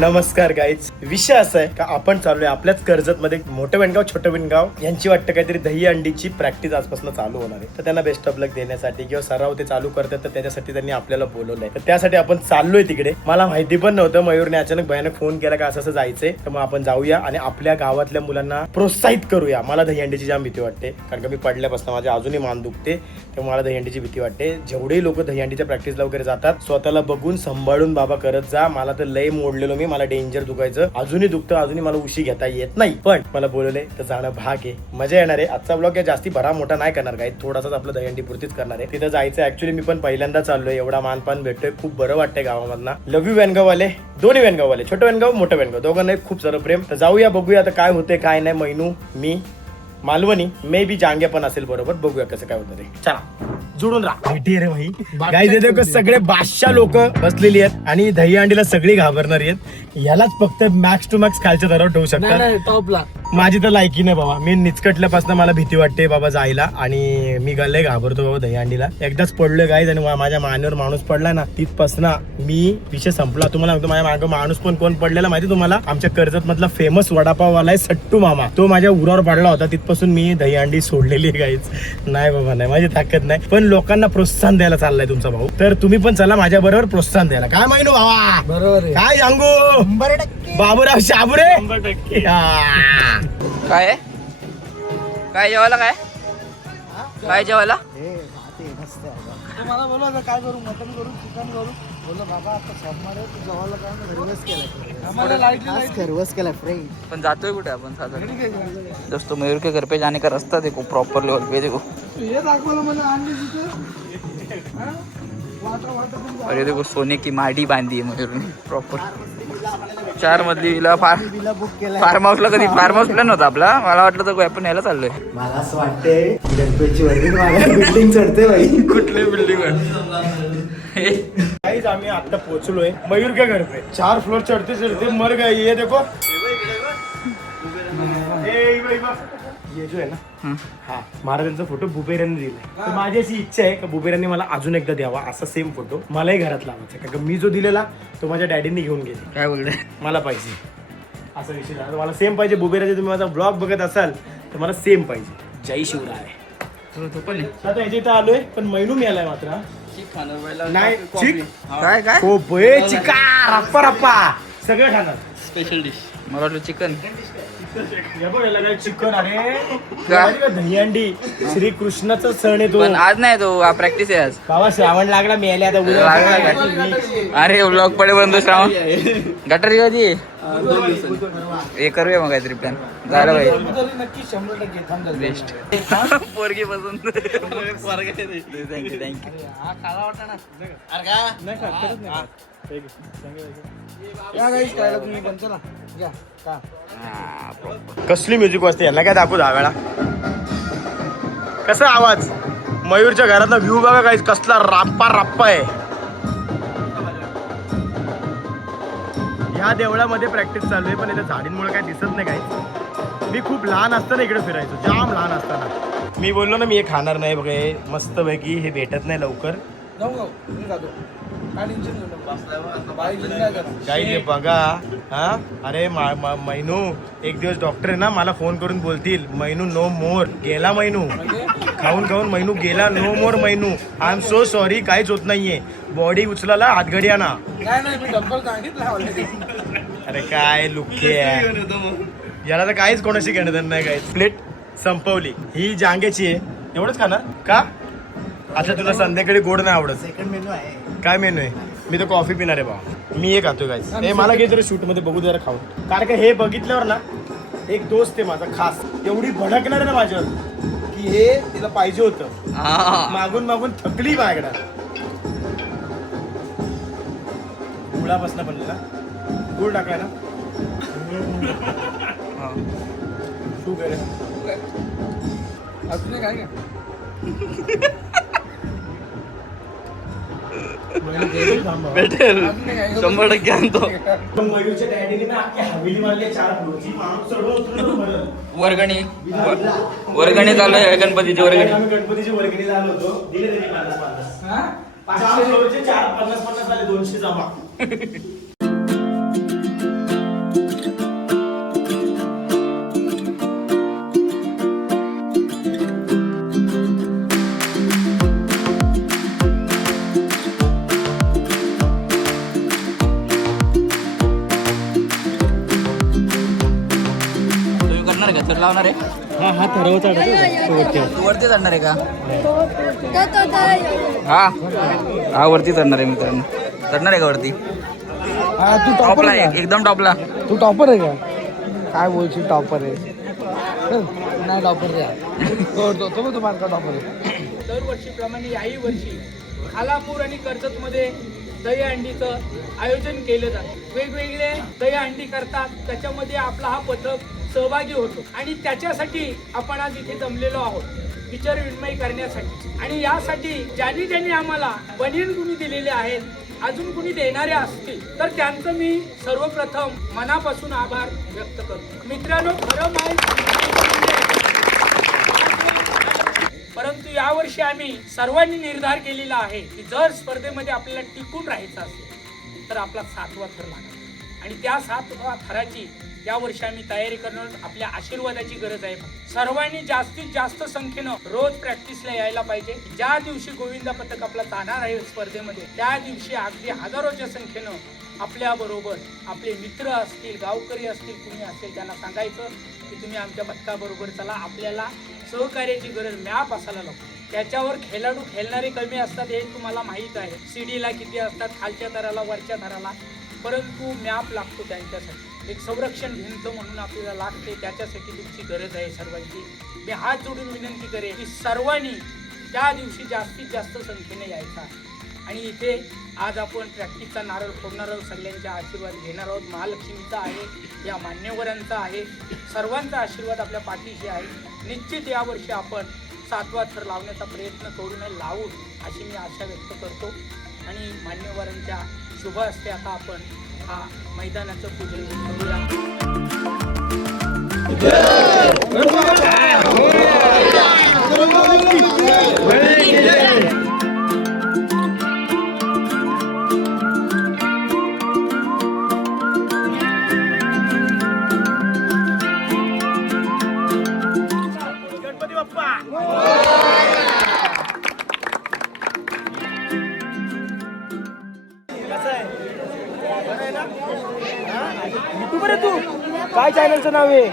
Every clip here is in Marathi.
नमस्कार गाईज, विषय असा आहे का आपण चाललोय आपल्याच कर्जत मध्ये मोठं वेणगाव छोटं वेणगाव यांची वाटतं काहीतरी दही अंडीची प्रॅक्टिस आजपासून चालू होणार आहे. तर त्यांना बेस्ट ऑफ लक देण्यासाठी किंवा सराव ते चालू करतात तर त्याच्यासाठी त्यांनी आपल्याला बोलवलंय. तर त्यासाठी आपण चाललोय तिकडे. मला माहिती पण नव्हतं, मयूरने अचानक भयानक फोन केला का असं जायचंय. तर मग आपण जाऊया आणि आपल्या गावातल्या मुलांना प्रोत्साहित करूया. मला दही अंडीची जाम भीती वाटते, कारण का मी पडल्यापासून माझ्या अजूनही मान दुखते, त्यामुळे मला दही अंडीची भीती वाटते. जेवढे लोक दही अंडीच्या प्रॅक्टिसला वगैरे जातात स्वतःला बघून सांभाळून बाबा करत जा. मला तर लय मोडलेलो मी, मला डेंजर दुखायचं, अजूनही दुखतं, अजूनही मला उशी घेता येत नाही. पण मला बोलवलंय तर जाणं भाग आहे, मजा येणार आहे. आजचा ब्लॉग या जास्ती भरा मोठा नाही करणार काय, थोडासाच आपलं दहीहंडी पुरतीच करणार आहे. तिथं जायचं ऍक्च्युली मी पण पहिल्यांदा चाललोय, एवढा मानपान भेटतोय, खूप बरं वाटतंय गावामधना. लव्ह यू वेणगाववाले, दोन्ही वेणगाववाले, छोटं वेणगाव मोठं वेणगाव, दोघांना खूप सारं प्रेम. तर जाऊया, बघूया आता काय होतंय काय नाही. मैनू, मी, मालवणी, मे बी जांगे पण असेल बरोबर, बघूया कसं काय होतं ते. चला जुडून राहा. भेटी रे भाई, गाईज देखो सगळे बादशाह लोक बसलेली आहेत आणि दही अंडीला सगळी घाबरणारी आहेत. यालाच फक्त मॅक्स टू मॅक्स खालच्या दरावर ठेवू शकतात. टॉपला माझी तर लायकी नाही बाबा, मी निचकटल्यापासून मला भीती वाटते बाबा जायला, आणि मी गल्ले घाबरतो बाबा दही अंडीला. एकदाच पडलोय गाईज आणि माझ्या मानेवर माणूस पडला ना, तिथपासून मी विषय संपला. तुम्हाला सांगतो, माझ्या मागं माणूस पण कोण पडलेला माहिती तुम्हाला, आमच्या कर्जत मधला फेमस वडापाववाला आहे सट्टू मामा, तो माझ्या उरावर पडला होता. तिथपासून मी दही अंडी सोडलेली आहे गाईज. नाही बाबा नाही, माझी ताकद नाही, पण लोकांना प्रोत्साहन द्यायला चाललाय तुमचा भाऊ. तर तुम्ही पण चला माझ्या बरोबर प्रोत्साहन द्यायला. काय माहिती भावा, बरोबर काय सांगू, बाबूराव शाबुरे. काय आहे? काय जेवायला, काय काय जेवायला? मला बोलवा काय करू, मटन करू, चिकन करू. बोललो बाबा आता शॉपमध्ये तू जेवायला काय खरवस केला फ्रेंड. पण जातोय कुठे आपण साधारण? दोस्तों, मयूर के घर पे जाने का रास्ता देखो, प्रॉपर लेवल पे देखो. हे दाखवलं मला आणली तिथे. और ये देखो सोने की माडी बांधी है मयूर ने प्रॉपर 4 मजली विला. फार्म हाऊसला कधी फार्म हाऊस प्लॅन होता आपला, मला वाटलं तर आपण यायला चाललोय. मला असं वाटतंय गणपतीची वर्दी बिल्डिंग चढते बाई. कुठली बिल्डिंग? गाइस आम्ही आता पोहोचलोय मयूर के घर पे. 4 फ्लोर चढ़ते चढ़ते मर गए. ये देखो, ये जो आहे ना, हा महाराजांचा फोटो बुबेरांनी दिलाय. तर माझी अशी इच्छा आहे की बुबेरांनी मला अजून एकदा द्यावा असा सेम फोटो मलाही घरात लावायचा, कारण मी जो दिलेला तो माझ्या डॅडींनी घेऊन गेले. काय बोलले? मला पाहिजे असा विषय झाला. मला सेम पाहिजे. बुबेराचे तुम्ही माझा ब्लॉग बघत असाल तर मला सेम पाहिजे. जय शिवराय. आता याच्या इथं आलोय, पण मैनू मिळालाय मात्र. नाही चिक काय काय हो बे, चिका रप्पा रप्पा सगळं खाणार. स्पेशल डिश मला वाटलं चिकन. चिकन. अरे दही अंडी श्रीकृष्णाचा सण आहे तो. पण आज नाही तो, प्रॅक्टिस आहे आज. बाबा श्रावण लागला, मिळाले आता उद्या लागला लागला. अरे ब्लॉग पडेपर्यंत श्रावण गटारी कधी हे करूया मग काहीतरी प्लॅन झालं पाहिजे. नक्की 100% बेस्ट पोरगी पसंत. Thank you thank you. हा खाला वाटा ना. तुम्ही पण चला घ्या का. कसली म्युझिक वाजते, यांना काय दाखवू 10 वेळा. कसा आवाज, मयूरच्या घरातला व्ह्यू बघा काही, कसला राप्पा राप्पा आहे. ह्या देवळामध्ये प्रॅक्टिस चालू आहे, पण इथे झाडींमुळे काय दिसत नाही काही. मी खूप लहान असताना इकडे फिरायचो, जाम लहान असताना. मी बोललो ना मी हे खाणार नाही बघा, हे मस्त पैकी हे भेटत नाही लवकर. काही बघा. हा अरे मैनू एक दिवस डॉक्टर आहे ना, मला फोन करून बोलतील मैनू नो मोर, गेला मैनू. खाऊन खाऊन मैनू गेला, नो मोर मैनू. आय एम सो सॉरी, काहीच होत नाहीये. बॉडी उचलाला हातघडी आणा. अरे काय लुक्के आहे याला, तर काहीच कोणाशी घेणं नाही. काय प्लेट संपवली. ही जांगेची आहे, एवढंच खाणार का? अच्छा तुला संध्याकाळी गोड नाही आवडत. सेकंड मेनू आहे. काय मेनू आहे? मी तर कॉफी पिणार आहे बाबा. मी हे खातोय गाईस. हे मला घे जरा शूट मध्ये बघू जरा खाऊन, कारण का हे बघितल्यावर ना एक दोस्त आहे माझा खास, एवढी भडकणार ना माझ्यावर की हे तिला पाहिजे होतं. मागून मागून थकली माझ्याकडे. गुळापासून बनलं ना, गुळ टाकलाय ना. शुगर अजून काय का भेटेल 100% आणतो. मयूरच्या डॅडीने ना अख्खी हवेली मारली 4 फ्लोरची. माणूस चढवत वर्गणी चालू आहे, गणपतीची वर्गणी. आम्ही गणपतीची वर्गणी झालो होतो, दिले त्यांनी 50-50. 4 फ्लोरचे 4 50-50 झाले, 200 जमा. आहे का? चढ लावणार आहे? हा ठरव चढायचं. तू वरती चढणार आहे का? हा हा वरती चढणार आहे मित्रांनो. चढणार आहे का वरती? हा तू टॉपर टॉपला आहे आहे, एकदम टॉपला. तू टॉपर आहे का? काय बोलशील टॉपर आहे? चल, नाही टॉपर आहे तो मार्का टॉपर आहे. दरवर्षीप्रमाणे याही वर्षी खालापूर आणि कर्जतमध्ये दहीहंडीचं आयोजन केलं जातं. वेगवेगळे दहीहंडी करतात, त्याच्यामध्ये आपला हा पथक सहभागी होतो आणि त्याच्यासाठी आपण आज इथे जमलेलो आहोत विचार विनिमय करण्यासाठी. आणि यासाठी ज्यांनी आम्हाला बनीन गुणी दिलेले आहेत, अजून कुणी देणारे असतील तर त्यांचं मी सर्वप्रथम मनापासून आभार व्यक्त करतो. मित्रांनो, खरं परंतु यावर्षी आम्ही सर्वांनी निर्धार केलेला आहे की जर स्पर्धेमध्ये आपल्याला टिकून राहायचं असेल तर आपला 7वा थर लागणार आणि त्या 7व्या थराची यावर्षी आम्ही तयारी करणं, आपल्या आशीर्वादाची गरज आहे. सर्वांनी जास्तीत जास्त संख्येनं रोज प्रॅक्टिसला यायला पाहिजे. ज्या दिवशी गोविंदा पथक आपला जाणार आहे स्पर्धेमध्ये, त्या दिवशी अगदी हजारोच्या संख्येनं आपल्या बरोबर आपले मित्र असतील, गावकरी असतील, कुणी असेल, त्यांना सांगायचं की तुम्ही आमच्या पथकाबरोबर चला. आपल्याला सहकार्याची गरज मॅप असायला लागतो. त्याच्यावर खेळाडू खेळणारे कमी असतात हे तुम्हाला माहीत आहे. सीडीला किती असतात, खालच्या थराला, वरच्या थराला, परंतु मॅप लागतो त्यांच्यासाठी. एक संरक्षण भिंत म्हणून आपल्याला लागते, त्याच्यासाठी तुमची गरज आहे सर्वांची. मी हात जोडून विनंती करेन की सर्वांनी त्या दिवशी जास्तीत जास्त संख्येने यायचा. आणि इथे आज आपण प्रॅक्टिसचा नारळ फोडणार आहोत, सगळ्यांचा आशीर्वाद घेणार आहोत. महालक्ष्मीचा आहे, या मान्यवरांचा आहे, सर्वांचा आशीर्वाद आपल्या पाठीशी आहे. निश्चित यावर्षी आपण 7वा थर लावण्याचा प्रयत्न करून लावू अशी मी आशा व्यक्त करतो. आणि मान्यवरांच्या शुभ हस्ते आता आपण हा मैदानाचं पूजन करूया. गणपती बाप्पा. युट्यूबर आहे तू? काय चॅनलचं नाव आहे?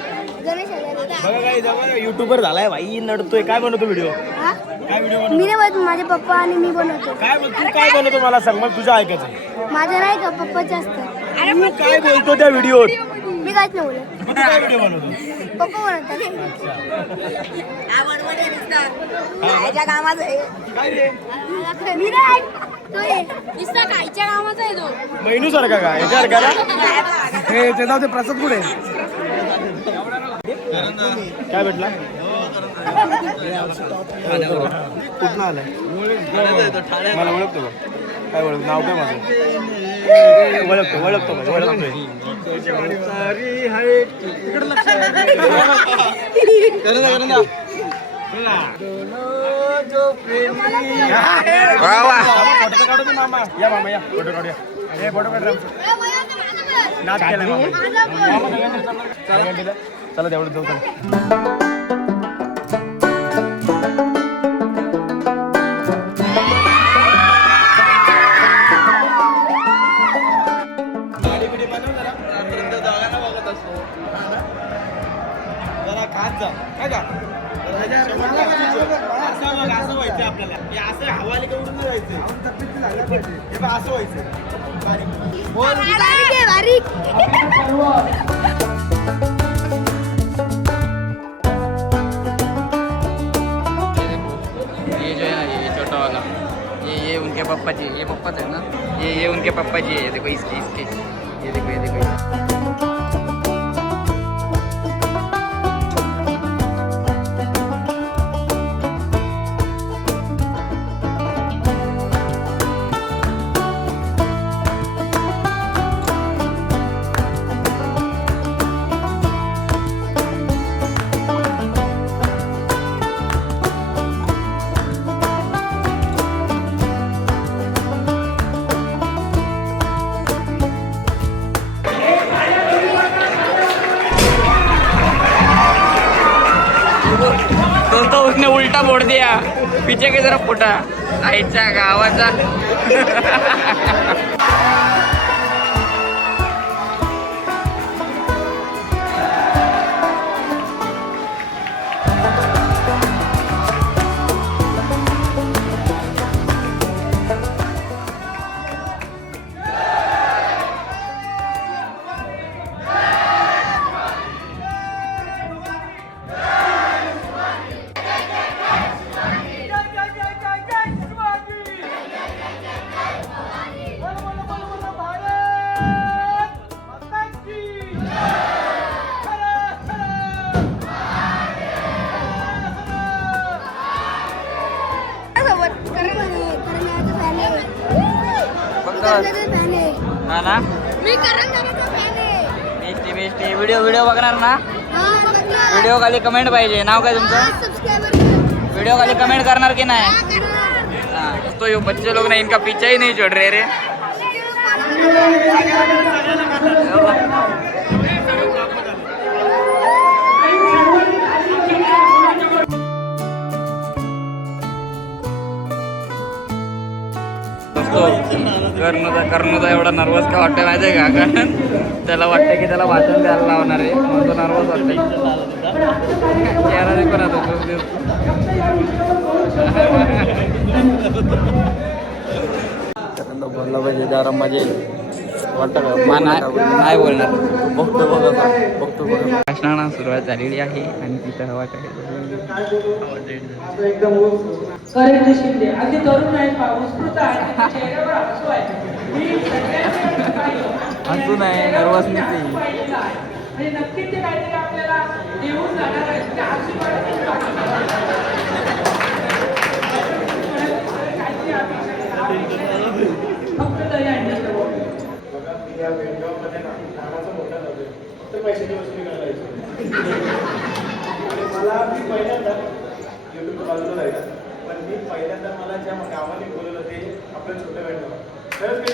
बघा काय जवळ युट्यूबर झालाय भाई, नडतोय. काय बनवतो व्हिडिओ? काय व्हिडिओ बनवतो? मी नाही बनवत, माझे पप्पा आणि मी बनवतो. काय तू काय बनवतो मला सांग, मला तुझं ऐकायचं. माझं नाही का, पप्पाच असतं. तू काय बोलतो त्या व्हिडिओत? मी काहीच नाही बोलत. तू काय व्हिडिओ बनवतो? पप्पा बनवतात. काय रे मी नाही, तो आहे. नुसता खायच्या कामाचा आहे तो. महिनू सारखा का याच्यासारखा ना? हे ते जाऊ दे, प्रसाद कुठे आहे? काय भेटला? कुठं आलाय? मला ओळखतो का? काय ओळख? नाव काय माझं? ओळखतो वा वा. फोटो काढू दे मामा. या मामा या, फोटो काढूया. हे फोटो काढ. नाच केलाय मामा. चला तेवढं जाऊ. चला असं व्हायचं आपल्याला, असं हवाली करून जायचं. हे बघ असं व्हायचं. बारीक आहे, बारीक. ये जो है ना, ये छोटा वाला, ये उनके पापा जी, ये पापा है ना, ये उनके पापा जी है. देखो इसके ये देखो. तो उसने उल्टा मोड़ दिया, पीछे की तरफ फुटा. आईच्या गावाचा. हा ना मी करण दादाचा fan आहे. बेस्टी व्हिडिओ बघणार ना. हा, बघणार. व्हिडिओ खाली कमेंट पाहिजे. नाव काय तुमचं? हा, subscriber कर. व्हिडिओ खाली कमेंट करणार की नाही? हा, करणार. हाँ, तो ये बच्चे लोग ना इनका पीछा ही नहीं छोड़ रहे रे. कर्णचा एवढा नर्वस का वाटतंय माहितीये का? कारण त्याला वाटतं की त्याला वाचन द्यायला लावणार आहे म्हणून तो नर्वस वाटतंय. चेहरा देखो ना तो बोलला पाहिजे जरा मजा वाटतं का नाही बोलणार. बघतो भाषणाला सुरुवात झालेली आहे आणि तिथं हवा काय करेक्ट शिंदे अगदी तरुण आहे उत्स्फूर्त आहे चेहऱ्यावर हसू आहे मी हसू नाही नर्वस नाही म्हणजे नक्कीच ते काहीतरी आपल्याला देऊन जाणार आहे ते आशीर्वाद फक्त दया पण मी पहिल्यांदा मला ज्या गावाने बोलवलं ते आपलं छोटं वेळगाव खरंच मी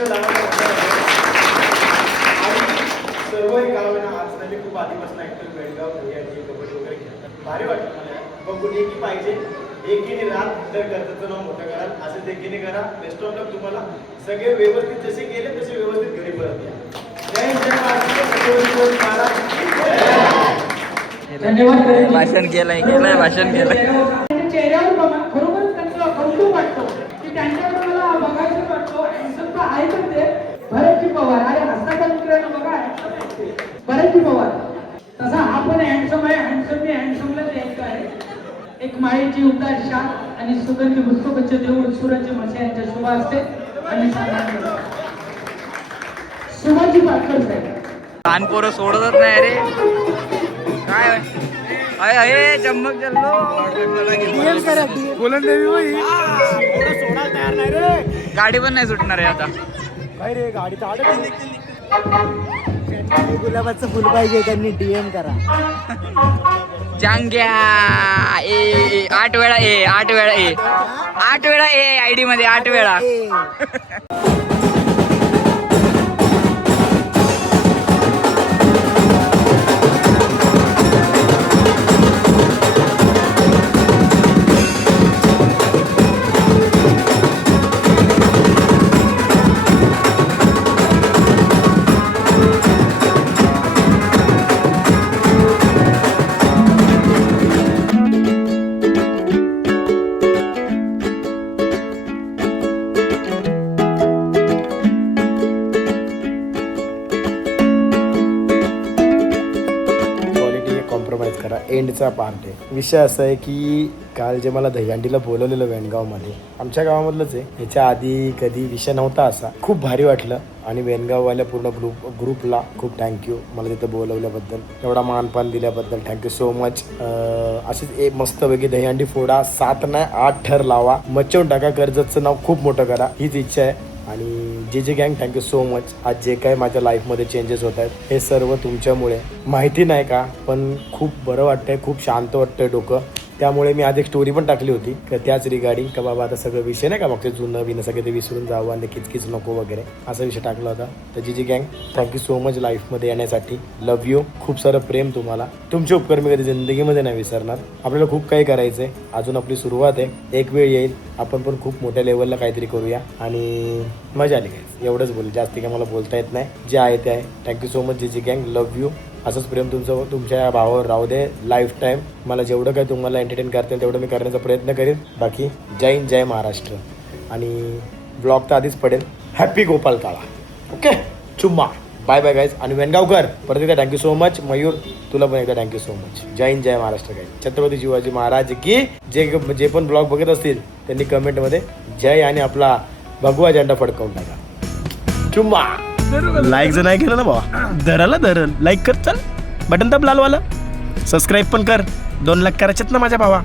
आणि सर्वही गाव आहे ना आज मी खूप आधीपासून ऍक्च्युअली बेळगाव दहीहंडी कबड्डी वगैरे खेळतात भारी वाटतं मला बघून एकी पाहिजे एकीने रात तर कर्जाचं नाव मोठं करा असं एकीने करा बेस्ट ऑफ लक तुम्हाला सगळे व्यवस्थित जसे गेले तसे व्यवस्थित घरी परत या धन्यवाद. भाषण केलंय भाषण केलंय. चेहऱ्यावर खरोखर त्यांचं कौतुक वाटतो की त्यांच्यावर मला बघायचं वाटतो हँडसम तर आहे पण ते भरतजी पवार अरे हसताचा मित्रांनो बघा भरतजी पवार तसा हा पण हँडसम आहे हँडसम मी हँडसमलाच द्यायचं आहे. एक मायेची उबदार शाख आणि सुगंधी पुस्तकाचे देऊळ सूरज मसे यांच्या शुभ असते आणि सुभाजी पाटकर साहेब लहान पोरं सोडतच नाही रे काय अय अय चम्मक जल्लो गाडी पण नाही सुटणार आहे आता. काय रे गाडी तर आडत गुलाबाचं फुल पाहिजे त्यांनी DM करा. जांग्या ए 8 वेळा ए 8 वेळा ए 8 वेळा ए आयडी मध्ये 8 वेळा. कॉम्प्रोमाइज करा एंडचा पार्ट आहे. विषय असा आहे की काल जे मला दहीहंडीला बोलवलेलं वेणगावमध्ये आमच्या गावामधलंच आहे. ह्याच्या आधी कधी विषय नव्हता असा. खूप भारी वाटलं आणि वेणगाववाल्या पूर्ण ग्रुपला खूप थँक्यू मला तिथं बोलवल्याबद्दल एवढा मानपान दिल्याबद्दल थँक्यू सो मच. अशीच मस्तपैकी दहीहंडी फोडा 7 नाही 8 ठर लावा मचवून टाका कर्जतचं नाव खूप मोठं करा हीच इच्छा आहे. आणि जे गँग थँक्यू सो मच. आज जे काय माझ्या लाईफमध्ये चेंजेस होत आहेत हे सर्व तुमच्यामुळे. माहिती नाही का पण खूप बरं वाटतंय खूप शांत वाटतंय डोकं. त्यामुळे मी आज एक स्टोरी पण टाकली होती का त्याच रिगार्डिंग का बाबा आता सगळं विषय नाही का मग ते जुनं बिनं सगळे ते विसरून जावं आणि किचकिच नको वगैरे असा विषय टाकला होता. तर जी गँग थँक्यू सो मच लाईफमध्ये येण्यासाठी. Love you. खूप सारं प्रेम तुम्हाला. तुमचे उपकार मी कधी जिंदगीमध्ये नाही विसरणार. आपल्याला खूप काही करायचं आहे. अजून आपली सुरुवात आहे. एक वेळ येईल आपण पण खूप मोठ्या लेवलला काहीतरी करूया आणि मजा आली काय एवढंच बोल जास्त काय मला बोलता येत नाही. जे आहे ते आहे. थँक्यू सो मच जी गँग. Love you. असंच प्रेम तुमचं तुमच्या भावावर राहू दे लाईफ टाईम. मला जेवढं काही तुम्हाला एंटरटेन करता येईल तेवढं मी करण्याचा प्रयत्न करेन. बाकी जय हिंद जय महाराष्ट्र. आणि ब्लॉग तर आधीच पडेल. हॅपी गोपाल काळा. ओके चुम्मा बाय बाय गाईज. आणि वेणगावकर परत एकदा थँक्यू सो मच. मयूर तुला पण एकदा थँक्यू सो मच. जय हिंद जय महाराष्ट्र गाईज. छत्रपती शिवाजी महाराज की जे पण ब्लॉग बघत असतील त्यांनी कमेंटमध्ये जय आणि आपला भगवा झेंडा फडकावून टाका. चुम्मा. लाईक जर नाही केलं ना बाबा धराला धरल लाईक कर. चल बटन दाब लालवाला. सबस्क्राईब पण कर. 2 लाख करायचेत ना माझ्या भावा.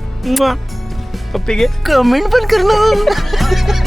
पप्पी घे कमेंट पण कर ना.